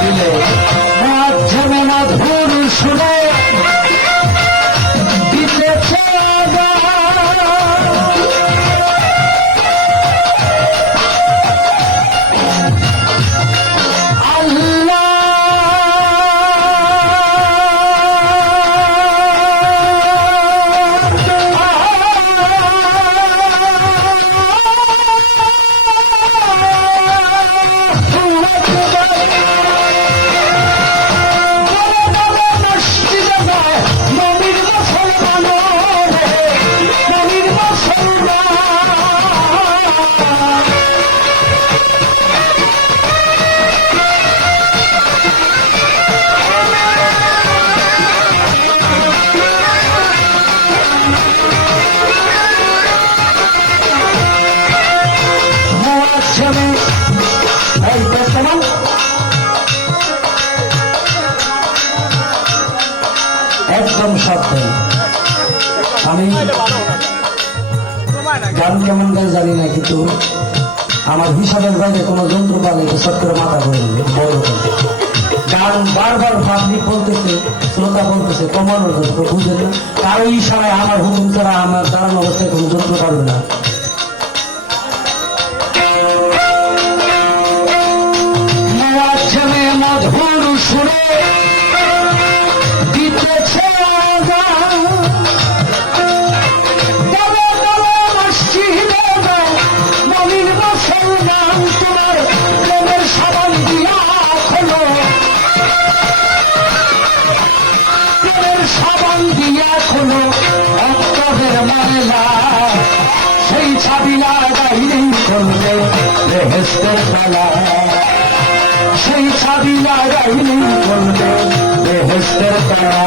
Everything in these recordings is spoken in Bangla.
দিলে মাধ্যমে মধুর সুরে দিতেছে একদম শব্দ। আমি গান কেমন গান জানি না, কিন্তু আমার হিসাবের বাইরে কোনো যন্ত্র পালে সব করে মাথা করে বড় গান বারবার পাবলিক বলতেছে, শ্রোতা বলতেছে, কমানোর যন্ত্র বুঝেন না। কারো ইশারায় আমার হুকুম ছাড়া আমার দাঁড়ানো অবস্থায় কোনো যন্ত্র পারবে না। মধুর সুরে দিতেছে মনির মুসলমান তোমার প্রেমের সাবান দিয়া খোলো, প্রেমের সাবান দিয়া খোলো অন্তরের ময়লা, সেই ছাবি লাগাইলেই করবে বেহেশতের তালা, সেই ছাবি লাগাইলেই করবে বেহেশতের তালা।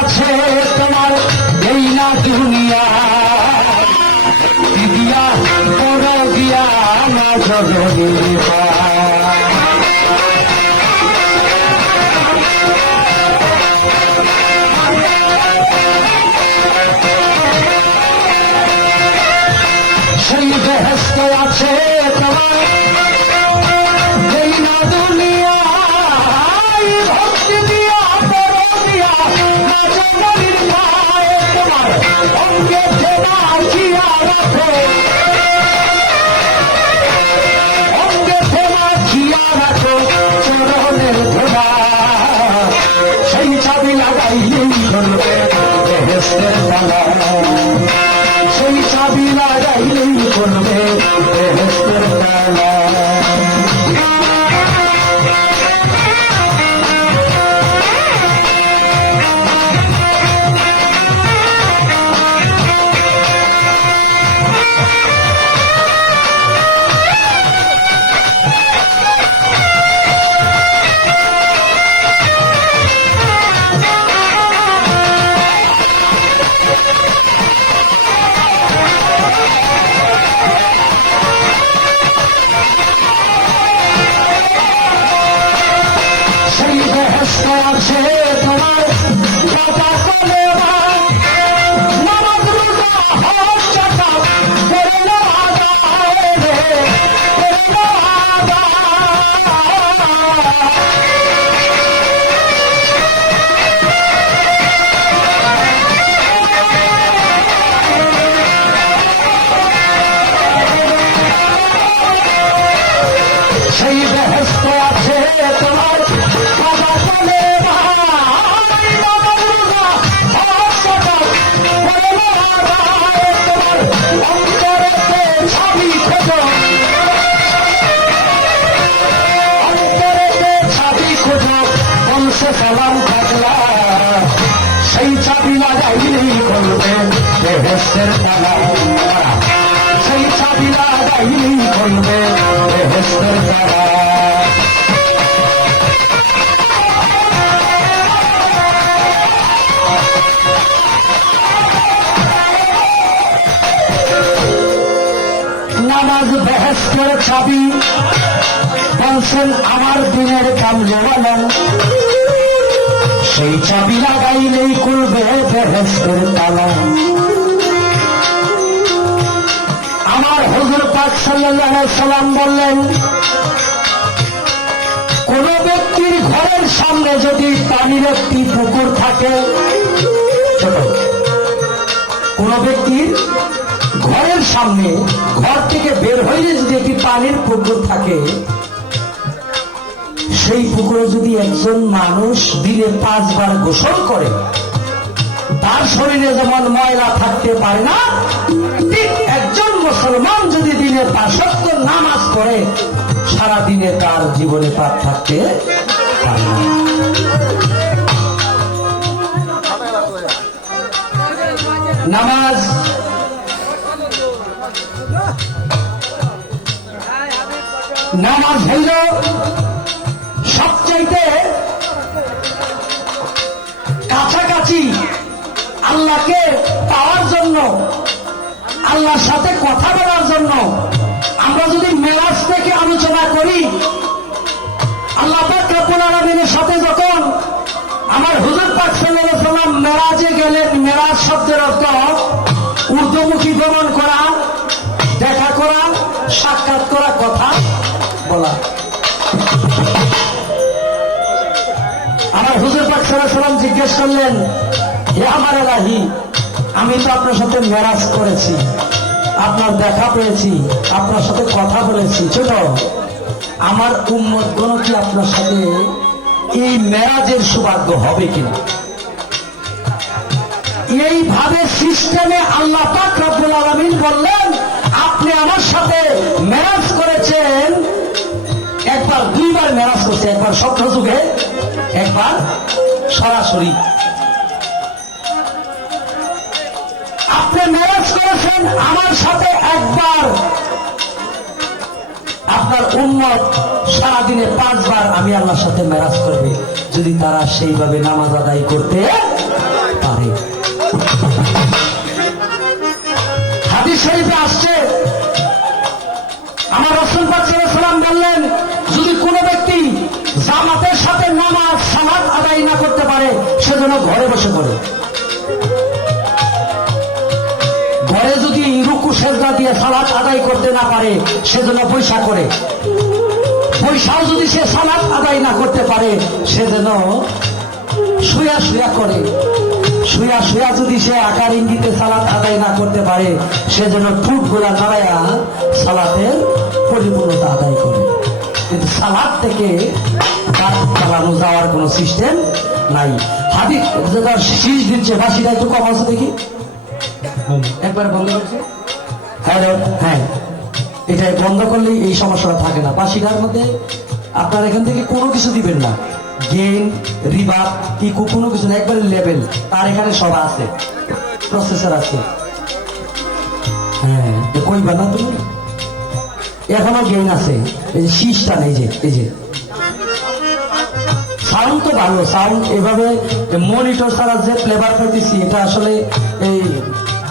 আছে তোমার এই না দুনিয়া দিয়া বড় দিয়া না জগরিয়া, সেই বেহেশত আছে তোমার এই না দুনিয়া, ভক্তি দিয়া বড় দিয়া অঙ্গে মাখিয়া রাখো, অঙ্গে মাখিয়া রাখো চরণের ধোলা, সেই চাবি লাগাইলেই করবে বেহেশতের তালা, সেই চাবি লাগাইলেই করবে বেহেশতের তালা। বেহেশতের তালা, সেই চাবি লাগাইলেই খুলবে বেহেশতের তালা। নামাজ বেহেশতের চাবি, বলছেন আমার দিনের কামলিওয়ালা, সেই চাবি লাগাইলেই খুলবে বেহেশতের তালা। আমার হুজুর পাক সাল্লাল্লাহু আলাইহি সাল্লাম বললেন, কোন ব্যক্তির ঘরের সামনে যদি পানির একটি পুকুর থাকে, কোন ব্যক্তির ঘরের সামনে, ঘর থেকে বের হইলে যদি একটি পানির পুকুর থাকে, সেই পুকুরে যদি একজন মানুষ দিনে 5 বার গোসল করে, তার শরীরে যেমন ময়লা থাকতে পারে না, ঠিক একজন মুসলমান যদি দিনে 5 ওয়াক্ত নামাজ পড়ে, সারা দিনে তার জীবনে পাপ থাকতে পারে না। নামাজ নামাজ হইল সবচাইতে কাছাকাছি আল্লাহকে পাওয়ার জন্য, আল্লাহর সাথে কথা বলার জন্য। আমরা যদি মেরাজ থেকে আলোচনা করি, আল্লাহ পাক রব্বুল আলামিনের সাথে যখন আমার হুজুর পাক সাল্লাল্লাহু আলাইহি ওয়াসাল্লাম মেরাজে গেলেন, মেরাজ শব্দের অর্থ ঊর্ধ্বমুখী ভ্রমণ করা, দেখা করা, সাক্ষাৎ করা, কথা বলা। আমার হুজুর পাক সাল্লাল্লাহু আলাইহি ওয়াসাল্লাম জিজ্ঞেস করলেন, হে আমার ইলাহি, আমি তো আপনার সাথে মেরাজ করেছি, আপনার দেখা পেয়েছি, আপনার সাথে কথা বলেছি, ছোট আমার উম্মতগণ কি আপনার সাথে এই মেরাজের সৌভাগ্য হবে কিনা? এইভাবে সিস্টেমে আল্লাহ পাক রব্বুল আলামিন বললেন, আপনি আমার সাথে মেরাজ করেছেন, একবার 2 বার মেরাজ করছে, একবার স্বপ্ন যুগে, একবার সরাসরি। আপনি মেরাজ করেছেন আমার সাথে একবার, আপনার উম্মত সারাদিনে 5 বার আমি আল্লাহর সাথে মেরাজ করবে, যদি তারা সেইভাবে নামাজ আদায় করতে পারে। হাদিস শরীফে আসছে, আমার রাসূল পাক সাল্লাল্লাহু আলাইহি ওয়াসাল্লাম বললেন, যদি কোনো ব্যক্তি জামাতের সাথে নামাজ সালাত আদায় না করতে পারে, সেজন্য ঘরে বসে করে। ঘরে যদি রুকু সেজদা দিয়ে সালাত আদায় করতে না পারে, সেজন্য বৈশা করে। বৈশাও যদি সে সালাত আদায় না করতে পারে, সেজন্য শুয়া শুয়া করে। শুয়া শুয়া যদি সে আকার ইঙ্গিতে সালাত আদায় না করতে পারে, সেজন্য ঠুট গোলা নাড়ায়া সালাতের পরিপূর্ণতা আদায় করে। কিন্তু সালাত থেকে দাঁত চালানো যাওয়ার কোন সিস্টেম নাই। হাদিস যেটা শীষ দিচ্ছে, বাসিটা একটু কম আছে দেখি, একবার বন্ধ করছে। হ্যালো, হ্যাঁ, এটা বন্ধ করলে এই সমস্যাটা থাকে না। বাসিটার মধ্যে আপনার এখান থেকে কোনো কিছু দিবেন না, গেইন, রিভাব, ইকো, কোনো কিছু না, একবারে লেভেল। তার এখানে সব আছে, প্রসেসর আছে। হ্যাঁ, কইবা না তুমি, এখনো গেইন আছে। এই যে শীষটা নেই, এই যে সাউন্ড তো ভালো, সাউন্ড এভাবে মনিটর ছাড়া যে ফ্লেভার পাইতেছি, এটা আসলে এই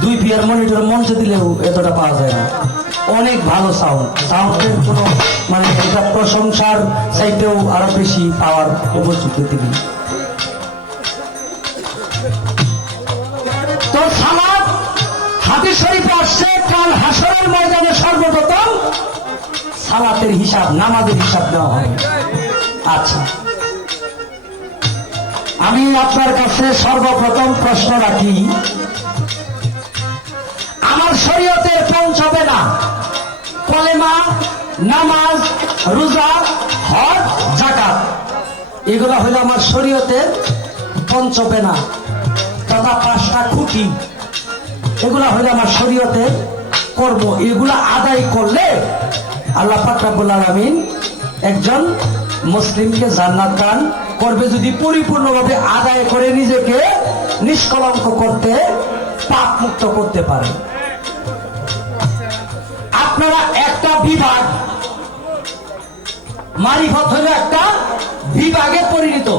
2 পিয়ার মনিটর মঞ্চে দিলেও এতটা পাওয়া যায় না। অনেক ভালো সাউন্ড, সাউন্ডের কোনো মানে এটা প্রশংসার চাইতেও আরো বেশি পাওয়ার উপযুক্ত তিনি। তো সালাত হাদিস শরীফে আসছে, কাল হাসরের ময়দানে সর্বপ্রথম সালাতের হিসাব, নামাজের হিসাব দেওয়া হবে। আচ্ছা, আমি আপনার কাছে সর্বপ্রথম প্রশ্ন রাখি, আমার শরীয়তের 5 বেনা, কলেমা, নামাজ, রোজা, হজ, যাকাত, এগুলো হলো আমার শরীয়তের 5 বেনা তথা 5টা খুঁটি। এগুলা হলো আমার শরীয়তের কর্ম। এগুলা আদায় করলে আল্লাহ পাক রব্বুল আলামিন একজন মুসলিমকে জান্নাত দান করবে, যদি পরিপূর্ণভাবে আদায় করে নিজেকে নিষ্কলঙ্ক করতে পাপ মুক্ত করতে পারেন। আপনারা একটা বিভাগ, মারিফত হলো একটা বিভাগে পরিণত।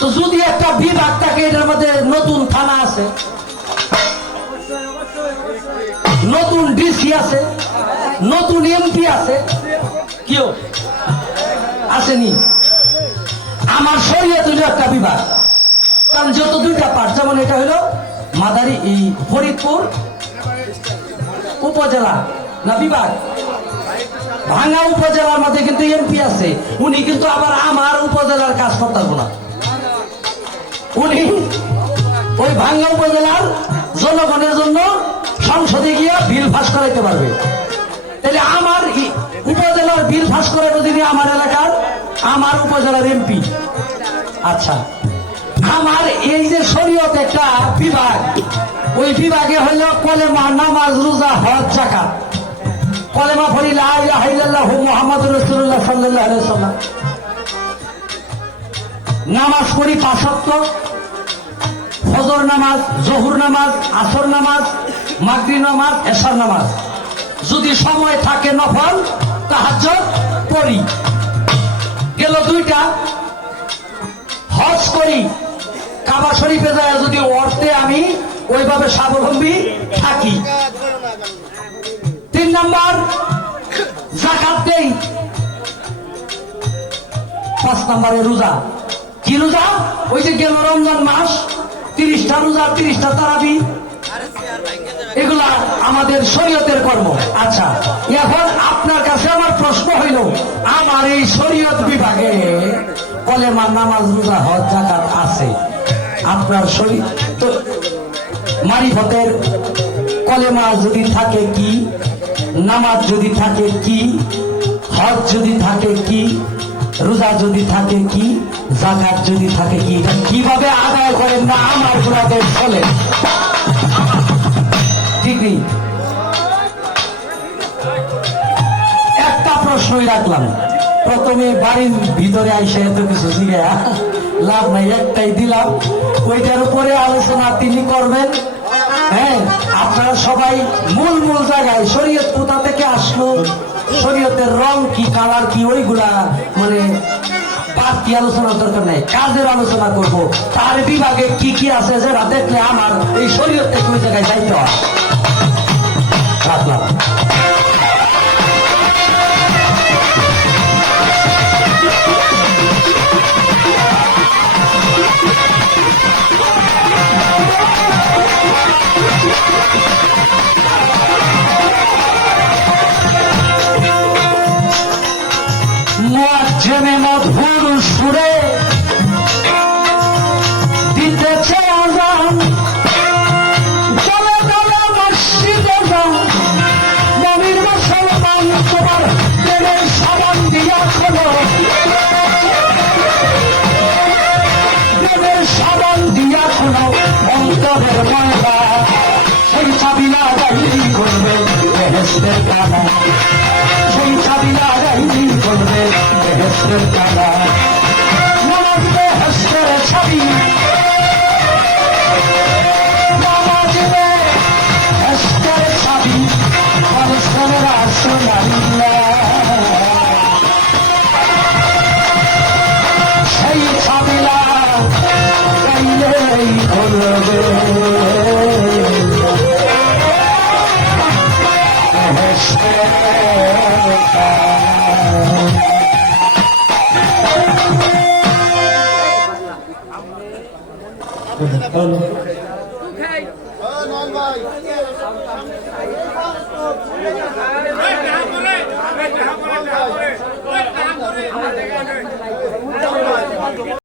তো যদি একটা বিভাগ থাকে, এটার মধ্যে নতুন থানা আছে, নতুন ডিসি আছে, নতুন এমপি আছে, কেউ আসেনি। আমার শরীয়ত হলো একটা বিভাগ, কারণ যত দুইটা পার্ট, যেমন এটা হলো মাদারি এই ফরিদপুর উপজেলা না বিভাগ, ভাঙ্গা উপজেলার মধ্যে কিন্তু এমপি আছে, উনি কিন্তু আবার আমার উপজেলার কাজ করতে পারবো না। উনি ওই ভাঙ্গা উপজেলার জনগণের জন্য সংসদে গিয়ে বিল পাস করাইতে পারবে। তাহলে আমার উপজেলার বিল পাস করাবে যিনি আমার এলাকার, আমার উপজেলার এমপি। আচ্ছা, আমার এই যে শরীয়ত একটা বিভাগ, ওই বিভাগে হলো কলেমা, নামাজ, রোজা, হজ, যাকাত। কলেমা পড়ি লা ইলাহা ইল্লাল্লাহু মুহাম্মাদুর রাসূলুল্লাহ সাল্লাল্লাহু আলাইহি ওয়াসাল্লাম। নামাজ পড়ি 5 ওয়াক্ত, ফজর নামাজ, জোহর নামাজ, আসর নামাজ, মাগরিব নামাজ, এশার নামাজ। যদি সময় থাকে নফল তাহাজ্জুদ পড়ি। গেল দুইটা। হজ করি, কাবা শরীফে যায় যদি অর্থে আমি ওইভাবে স্বাবলম্বী থাকি। 3 নাম্বার যাকাত দেই। 5 নাম্বারে রোজা। কি রোজা? ওই যে গেল রমজান মাস, 30টা রোজা, 30টা তারাবি, এগুলা আমাদের শরীয়তের কর্ম। আচ্ছা, এখন আপনার কাছে আমার প্রশ্ন হইল, আমার এই শরীয়ত বিভাগে কলেমা, নামাজ, রোজা, হজ, যাকাত আছে, আপনার শরীর তো মারিফতের কলেমা যদি থাকে কি, নামাজ যদি থাকে কি, হজ যদি থাকে কি, রোজা যদি থাকে কি, যাকাত যদি থাকে কি, কিভাবে আদায় করেন না আমার গুলাদের চলে? ঠিক নেই। একটা প্রশ্নই রাখলাম, প্রথমে বাড়ির ভিতরে আইসা এত কিছু জিজ্ঞা লাভ নাই, একটাই দিলাম, ওইটার উপরে আলোচনা তিনি করবেন। হ্যাঁ, আপনারা সবাই মূল মূল জায়গায় শরীয়ত কোথা থেকে আসলো, শরীয়তের রং কি, কালার কি, ওইগুলা মানে বাড়তি আলোচনার দরকার নাই, কাজের আলোচনা করব। তার বিভাগে কি কি আছে যেটা দেখলে আমার এই শরীয়ত থেকে ওই জায়গায় যাইতে হয়। রাখলাম। মুয়াজ্জিনে মধুর সুরে দিতেছে আযান, চলে চলে মসজিদে যাও, মুমিন মুসলমান তোমার প্রেমের সাবান দিয়া খোলো, প্রেমের সাবান দিয়া খোলো অন্তরের ময়লা, সেই চাবি লাগাইলেই করবে বেহেশতের তালা, সেই চাবি লাগাইলেই করবে বেহেশতের তালা। নামাজ বেহেশতের চাবি, নামাজ বেহেশতের চাবি, মানুষের রাসূলুল্লাহ, সেই চাবি লাগাইলেই করবে বেহেশতের তালা।